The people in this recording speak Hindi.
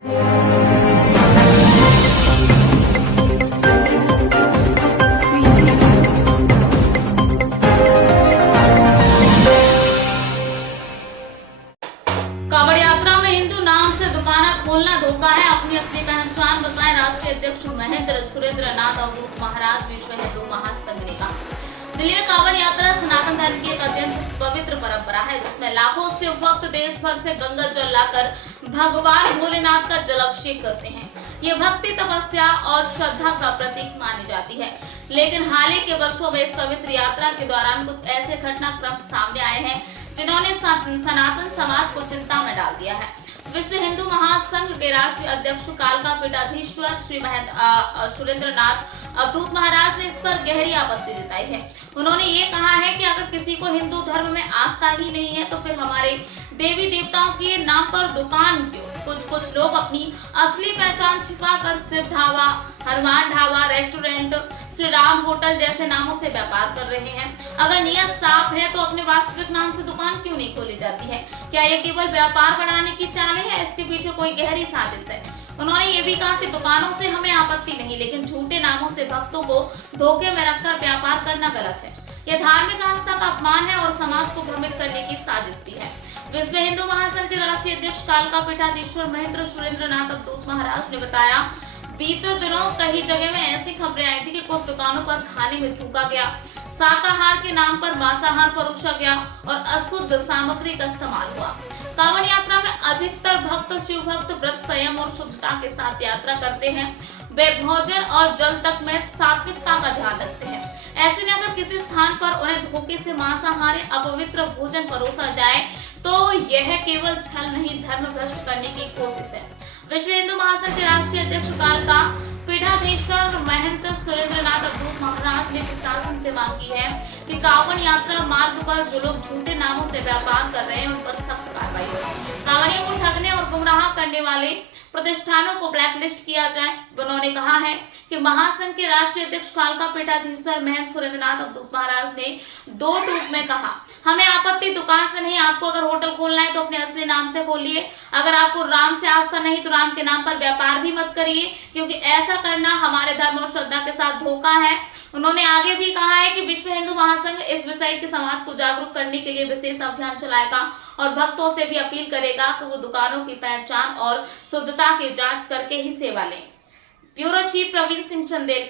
कांवड़ यात्रा में हिंदू नाम से दुकाना खोलना धोखा है, अपनी असली पहचान बताएं राष्ट्रीय अध्यक्ष महेंद्र सुरेंद्र नाथ अवधूत महाराज विश्व हिंदू महासंघ ने कहा। दिल्ली में कांवड़ यात्रा सनातन धर्म की एक अत्यंत पवित्र परंपरा है, जिसमें लाखों शिव भक्त देश भर से गंगा जल लाकर भगवान भोलेनाथ का जलाभिषेक करते हैं। ये भक्ति, तपस्या और श्रद्धा का प्रतीक मानी जाती है। लेकिन हाल ही के वर्षों में इस पवित्र यात्रा के दौरान कुछ ऐसे घटनाक्रम सामने आए हैं जिन्होंने सनातन समाज को चिंता में डाल दिया है। विश्व हिंदू महासंघ के राष्ट्रीय अध्यक्ष कालका पीठाधीश्वर श्री महेंद्र सुरेंद्र नाथ अवधूत महाराज ने इस पर गहरी आपत्ति जताई है। उन्होंने ये कहा है कि अगर किसी को हिंदू धर्म में आस्था ही नहीं है तो फिर हमारे देवी देवताओं के नाम पर दुकान क्यों? कुछ लोग अपनी असली पहचान छिपाकर शिव ढाबा, हनुमान ढाबा, रेस्टोरेंट, श्री राम होटल जैसे नामों से व्यापार कर रहे हैं। अगर नियत साफ है तो अपने वास्तविक नाम से दुकान क्यों नहीं खोली जाती है? क्या ये केवल व्यापार बढ़ाने की चाल है या इसके पीछे कोई गहरी साजिश है? उन्होंने ये भी कहा कि दुकानों से हमें आपत्ति नहीं, लेकिन झूठे नामों से भक्तों को धोखे में रखकर व्यापार करना गलत है। यह धार्मिक आस्था का अपमान है और समाज को भ्रमित करने की साजिश भी है। विश्व हिंदू महासंघ के राष्ट्रीय अध्यक्ष कालका पीठाधीश्वर महेंद्र सुरेंद्र नाथ अवधूत महाराज ने बताया, बीते दिनों कई जगह में ऐसी खबरें आई थी कि कुछ दुकानों पर खाने में थूका गया, शाकाहार के नाम पर मांसाहार परोसा गया और अशुद्ध सामग्री का इस्तेमाल हुआ। कांवड़ यात्रा में अधिकतर भक्त शिव भक्त व्रत, संयम और शुद्धता के साथ यात्रा करते हैं। वे भोजन और जल तक में सात्विकता का ध्यान रखते हैं। ऐसे में अगर किसी स्थान पर उन्हें धोखे से मांसाहारी अपवित्र भोजन परोसा जाए तो यह केवल छल नहीं, धर्म भ्रष्ट करने की कोशिश है। विश्व हिंदू महासंघ के राष्ट्रीय अध्यक्ष कालका पीठाधीश्वर महेंद्र सुरेंद्र नाथ अवधूत महाराज ने प्रशासन से मांग की है कि कांवड़ यात्रा मार्ग पर जो लोग झूठे नामों से व्यापार कर रहे हैं उन पर सख्त कार्रवाई हो। कांवड़ियों को ठगने और गुमराह करने वाले प्रतिष्ठानों को ब्लैकलिस्ट किया जाए। उन्होंने कहा है कि महासंघ के राष्ट्रीय अध्यक्ष कालका पीठाधीश्वर महेंद्र सुरेंद्र नाथ अवधूत महाराज ने 2 टूक में कहा, हमें आपत्ति दुकान से नहीं, आपको अगर होटल खोलना है तो अपने असली नाम से खोलिए। अगर आपको राम से आस्था नहीं तो राम के नाम पर व्यापार भी मत करिए, क्योंकि ऐसा करना हमारे धर्म और श्रद्धा के साथ धोखा है। उन्होंने आगे भी कहा है कि विश्व हिंदू महासंघ इस विषय के समाज को जागरूक करने के लिए विशेष अभियान चलाएगा और भक्तों से भी अपील करेगा कि वो दुकानों की पहचान और शुद्धता की जांच करके ही सेवा लें। Bureau chief Praveen Singh Chandel.